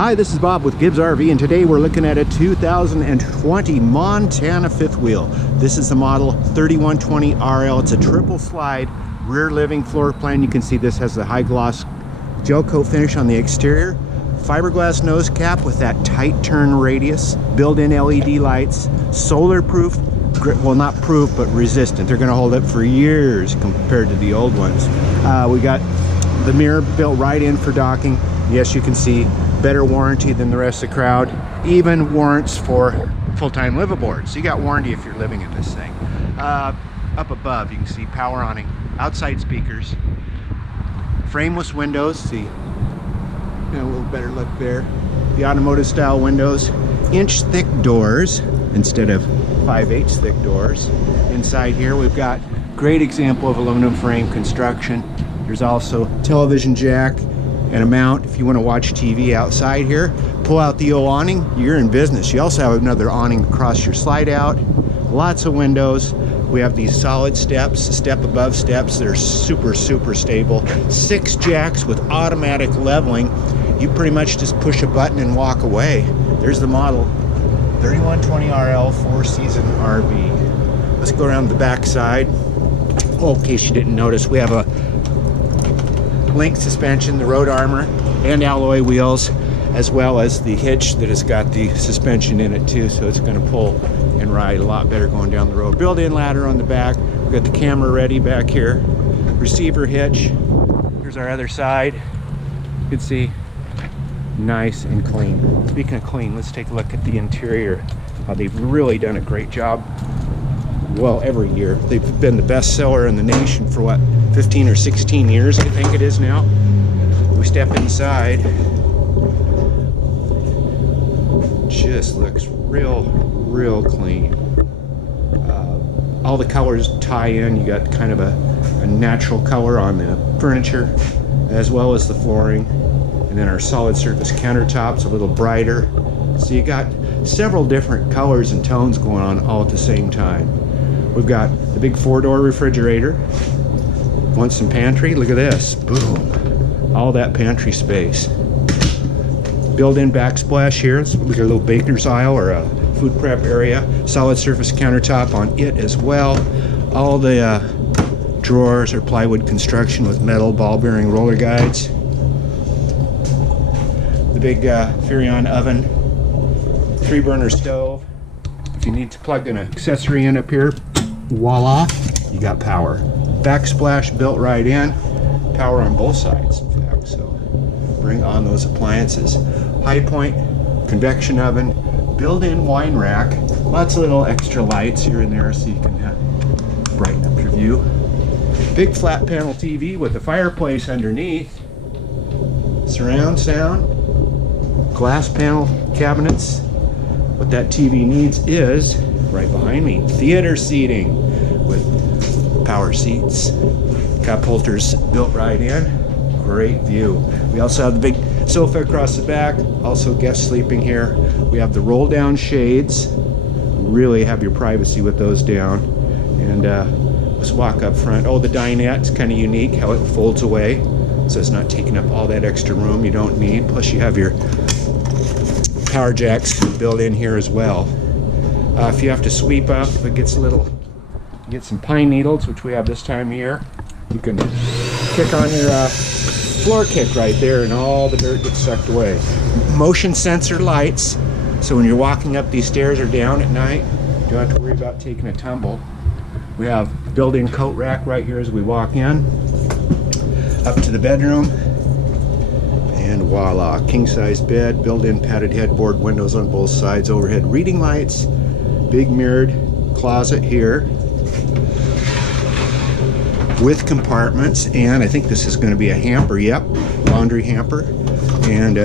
Hi, this is Bob with Gibbs RV, and today we're looking at a 2020 Montana fifth wheel. This is the model 3120 RL. It's a triple slide rear living floor plan. You can see this has the high gloss gel coat finish on the exterior, fiberglass nose cap with that tight turn radius, built-in LED lights, solar proof, well not proof but resistant. They're going to hold up for years compared to the old ones. We got the mirror built right in for docking. Yes, you can see better warranty than the rest of the crowd. Even warrants for full-time liveaboard. So you got warranty if you're living in this thing. Up above, you can see power awning, outside speakers, frameless windows. See, a little better look there. The automotive style windows, inch thick doors instead of 5/8 thick doors. Inside here, we've got great example of aluminum frame construction. There's also television jack and a mount if you want to watch TV outside here. Pull out the old awning, you're in business. You also have another awning across your slide out. Lots of windows. We have these solid steps, step above steps. They're super stable. 6 jacks with automatic leveling. You pretty much just push a button and walk away. There's the model 3120 RL 4-season RV. Let's go around the back side. Oh, in case you didn't notice, we have a link suspension, the road armor, and alloy wheels, as well as the hitch that has got the suspension in it too, so it's going to pull and ride a lot better going down the road. Built-in ladder on the back. We've got the camera ready back here. Receiver hitch. Here's our other side. You can see nice and clean. Speaking of clean, let's take a look at the interior. They've really done a great job. Well, every year. They've been the best seller in the nation for what, 15 or 16 years, I think it is now. We step inside. Just looks real clean. All the colors tie in. You got kind of a natural color on the furniture as well as the flooring. And then our solid surface countertops a little brighter. So you got several different colors and tones going on all at the same time. We've got the big 4-door refrigerator. Want some pantry? Look at this. Boom. All that pantry space. Built-in backsplash here. So we got a little baker's aisle or a food prep area. Solid surface countertop on it as well. All the drawers are plywood construction with metal ball bearing roller guides. The big Furrion oven. 3-burner stove. If you need to plug an accessory in up here, voila, you got power. Backsplash built right in. Power on both sides, in fact, so bring on those appliances. High point, convection oven, built-in wine rack. Lots of little extra lights here and there so you can brighten up your view. Big flat panel TV with a fireplace underneath. Surround sound. Glass panel cabinets. What that TV needs is, right behind me, theater seating with power seats. Cup holders built right in. Great view. We also have the big sofa across the back. Also guest sleeping here. We have the roll down shades. Really have your privacy with those down. And let's walk up front. Oh, the dineette's kind of unique how it folds away. So it's not taking up all that extra room you don't need. Plus you have your power jacks built in here as well. If you have to sweep up, if it gets a little, get some pine needles, which we have this time of year, you can kick on your floor kick right there and all the dirt gets sucked away. Motion sensor lights, so when you're walking up these stairs or down at night, you don't have to worry about taking a tumble. We have built-in coat rack right here as we walk in. Up to the bedroom. And voila, king-size bed, built-in padded headboard, windows on both sides, overhead reading lights, big mirrored closet here with compartments, and I think this is going to be a hamper, yep, laundry hamper, and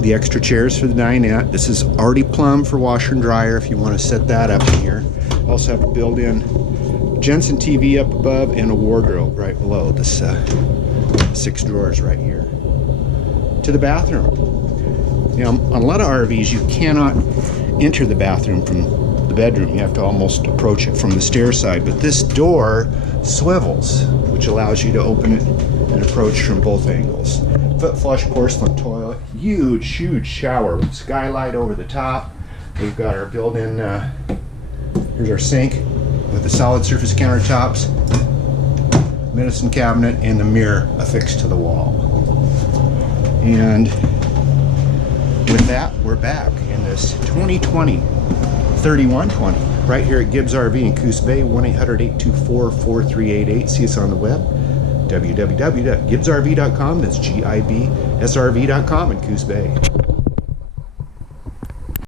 the extra chairs for the dinette. This is already plumbed for washer and dryer if you want to set that up in here. Also have a built-in Jensen TV up above and a wardrobe right below this 6 drawers right here. To the bathroom. You know, on a lot of RVs you cannot enter the bathroom from the bedroom. You have to almost approach it from the stair side, but this door swivels, which allows you to open it and approach from both angles. Foot flush porcelain toilet huge shower with skylight over the top. We've got our built-in, here's our sink with the solid surface countertops, medicine cabinet, and the mirror affixed to the wall. And with that, we're back in this 2020 3120 right here at Gibbs RV in Coos Bay. 1-800-824-4388. See us on the web, www.gibbsrv.com. That's GIBSRV.com in Coos Bay.